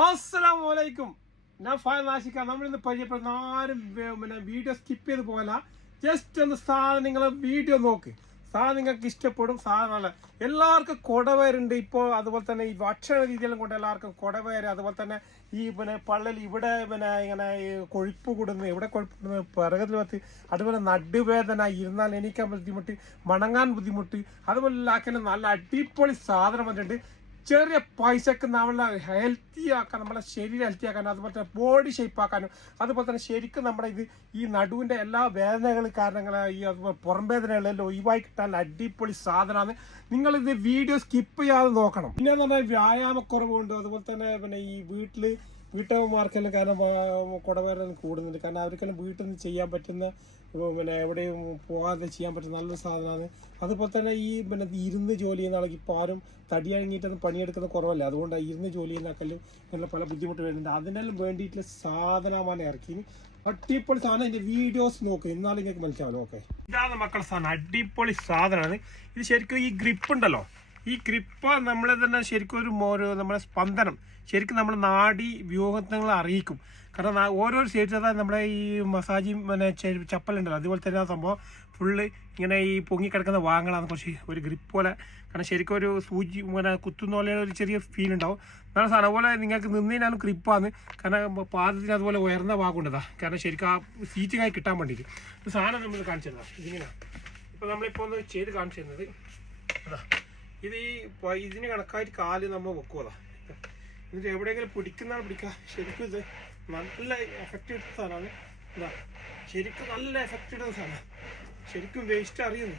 അസ്സലാമലൈക്കും. ഞാൻ ഫയൽ നാശിക്കാം. നമ്മളിന്ന് പരിചയപ്പെടുന്ന ആരും വീഡിയോ സ്കിപ്പ് ചെയ്ത് പോകല. ജസ്റ്റ് ഒന്ന് സാധനങ്ങൾ വീഡിയോ നോക്ക്. സാധനം നിങ്ങൾക്ക് ഇഷ്ടപ്പെടും. സാധനമല്ല എല്ലാവർക്കും കുടവേരുണ്ട് ഇപ്പോൾ. അതുപോലെ തന്നെ ഈ ഭക്ഷണ രീതിയിലും കൊണ്ട് എല്ലാവർക്കും കുടവേര്. അതുപോലെ തന്നെ ഈ പള്ളിയിൽ ഇവിടെ ഇങ്ങനെ കൊഴുപ്പ് കൂടുന്നു, ഇവിടെ കൊഴുപ്പ് പിറകത്തിൽ വെച്ച്, അതുപോലെ നടുവേദന, ഇരുന്നാൽ എണീക്കാൻ ബുദ്ധിമുട്ട്, മണങ്ങാൻ ബുദ്ധിമുട്ട്, അതുപോലെ ആക്കാൻ നല്ല അടിപൊളി സാധനം വന്നിട്ടുണ്ട്. ചെറിയ പൈസക്ക് നമ്മളെ ഹെൽത്തി ആക്കാൻ, നമ്മളെ ശരീരം ഹെൽത്തി ആക്കാനും, അതുപോലെ തന്നെ ബോഡി ഷേപ്പ് ആക്കാനും, അതുപോലെ തന്നെ ശരിക്കും നമ്മുടെ ഈ നടുവിൻ്റെ എല്ലാ വേദനകൾ കാരണങ്ങൾ, ഈ അതുപോലെ പുറം വേദനകളെല്ലാം ഒഴിവായി കിട്ടാൻ അടിപൊളി സാധനമാണ്. നിങ്ങളിത് വീഡിയോ സ്കിപ്പ് ചെയ്യാതെ നോക്കണം. പിന്നെ എന്ന് പറഞ്ഞാൽ വ്യായാമക്കുറവുണ്ട്. അതുപോലെ തന്നെ ഈ വീട്ടമ്മമാർക്കെല്ലാം കാരണം കുടവേദന കൂടുന്നുണ്ട്. കാരണം അവർക്കെല്ലാം വീട്ടിൽ നിന്ന് ചെയ്യാൻ പറ്റുന്ന, എവിടെയും പോകാതെ ചെയ്യാൻ പറ്റുന്ന നല്ലൊരു സാധനമാണ്. അതുപോലെ തന്നെ ഈ ഇരുന്ന് ജോലി ചെയ്യുന്ന ആൾക്ക് ഇപ്പോൾ ആരും തടിയണങ്ങിയിട്ടൊന്നും പണിയെടുക്കുന്ന കുറവല്ല. അതുകൊണ്ട് ഇരുന്ന് ജോലി ചെയ്യുന്നക്കാലും അങ്ങനെ പല ബുദ്ധിമുട്ട് വരുന്നുണ്ട്. അതിനെല്ലാം വേണ്ടിയിട്ടുള്ള സാധനമാണ് ഇറക്കി. അടിപൊളി സാധനം. ഇതിൻ്റെ വീഡിയോസ് നോക്ക്, എന്നാലും നിങ്ങൾക്ക് മനസ്സിലാവും. ഓക്കെ, ഇതാണ് മക്കളുടെ സാധനം. അടിപൊളി സാധനമാണ് ഇത്. ശരിക്കും ഈ ഗ്രിപ്പ് ഉണ്ടല്ലോ, ഈ ഗ്രിപ്പ് നമ്മളെ തന്നെ ശരിക്കും ഒരു നമ്മുടെ സ്പന്ദനം ശരിക്കും നമ്മൾ നാഡി വ്യൂഹങ്ങൾ അറിയിക്കും. കാരണം ഓരോ സ്റ്റേറ്റ് നമ്മളെ ഈ മസാജ് ചപ്പലുണ്ടല്ലോ, അതുപോലെ തന്നെ ആ സംഭവം ഫുള്ള് ഇങ്ങനെ ഈ പൊങ്ങിക്കിടക്കുന്ന ഭാഗങ്ങളാണ് കുറച്ച് ഒരു ഗ്രിപ്പ് പോലെ. കാരണം ശരിക്കും ഒരു സൂചി കുത്തുന്ന പോലെ ഒരു ചെറിയ ഫീൽ ഉണ്ടാവും. നല്ല സാധനം. അതുപോലെ നിങ്ങൾക്ക് നിന്നതിനാലും ഗ്രിപ്പാണ്. കാരണം പാദത്തിന് അതുപോലെ ഉയർന്ന ഭാഗമുണ്ടതാ. കാരണം ശരിക്കും ആ സീറ്റിങ്ങായി കിട്ടാൻ വേണ്ടിയിട്ട് ഇത് സാധനം നമ്മൾ കാണിച്ചു തരാം. ഇതിങ്ങനെയാണ് ഇപ്പോൾ നമ്മളിപ്പോൾ ഒന്ന് ചെയ്ത് കാണിച്ചു തരുന്നത്. അതാ ഇത് ഇതിന് കണക്കായിട്ട് കാല് നമ്മൾ വെക്കുമതാ. എന്നിട്ട് എവിടെയെങ്കിലും പിടിക്കുന്നതാണ് പിടിക്കുക. ശരിക്കും ഇത് നല്ല എഫക്റ്റ് കിട്ടുന്ന സാധനമാണ്. എന്താ ശരിക്കും നല്ല എഫക്റ്റ് ഇടുന്ന സാധനമാണ്. ശരിക്കും വേസ്റ്റ് അറിയുന്നു.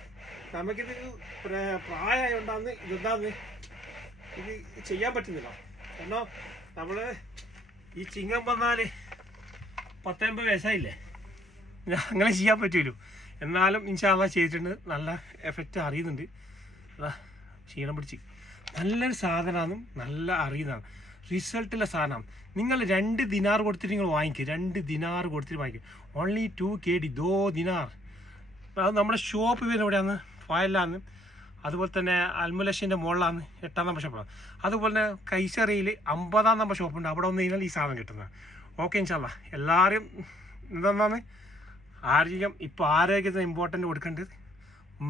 നമുക്കിത് പ്രായമായതുകൊണ്ടാന്ന് ഇതെന്താന്ന് ഇത് ചെയ്യാൻ പറ്റുന്നില്ല. കാരണം നമ്മൾ ഈ ചിങ്ങം വന്നാൽ 19 വയസ്സായില്ലേ, അങ്ങനെ ചെയ്യാൻ പറ്റുമല്ലോ. എന്നാലും ഇൻഷാ അല്ലാഹ് ചെയ്തിട്ടുണ്ട്. നല്ല എഫക്റ്റ് അറിയുന്നുണ്ട്. അതാ ക്ഷീണം പിടിച്ച് നല്ലൊരു സാധനമാണ്. നല്ല അറിയുന്നതാണ്, റിസൾട്ടുള്ള സാധനം. നിങ്ങൾ 2 ദിനാർ കൊടുത്തിട്ട് നിങ്ങൾ വാങ്ങിക്കുക. 2 ദിനാർ കൊടുത്തിട്ട് വാങ്ങിക്കുക. ഓൺലി 2 KD 2 ദിനാർ. അത് നമ്മുടെ ഷോപ്പ് വരുന്ന എവിടെയാണ്? ഫയലിലാണ്. അതുപോലെ തന്നെ അൽമുലഷിൻ്റെ മുകളിലാണ് 8ാം നമ്പർ ഷോപ്പാണ്. അതുപോലെ തന്നെ കൈസറിയിൽ 50ാം നമ്പർ ഷോപ്പുണ്ട്. അവിടെ വന്നു കഴിഞ്ഞാൽ ഈ സാധനം കിട്ടുന്നത്. ഓക്കെ, ഇൻഷാ അല്ലാഹ് എല്ലാവരും എന്താണ് ഇപ്പോൾ ആരോഗ്യത്തിന് ഇമ്പോർട്ടൻ്റ് കൊടുക്കേണ്ടത്.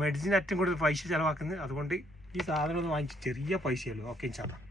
മെഡിസിൻ ഏറ്റവും കൂടുതൽ പൈസ ചിലവാക്കുന്നത്. അതുകൊണ്ട് ഈ സാധനം ഒന്ന് വാങ്ങിച്ച് ചെറിയ പൈസയുള്ളൂ. ഓക്കെ, ഇൻഷാ അല്ലാഹ്.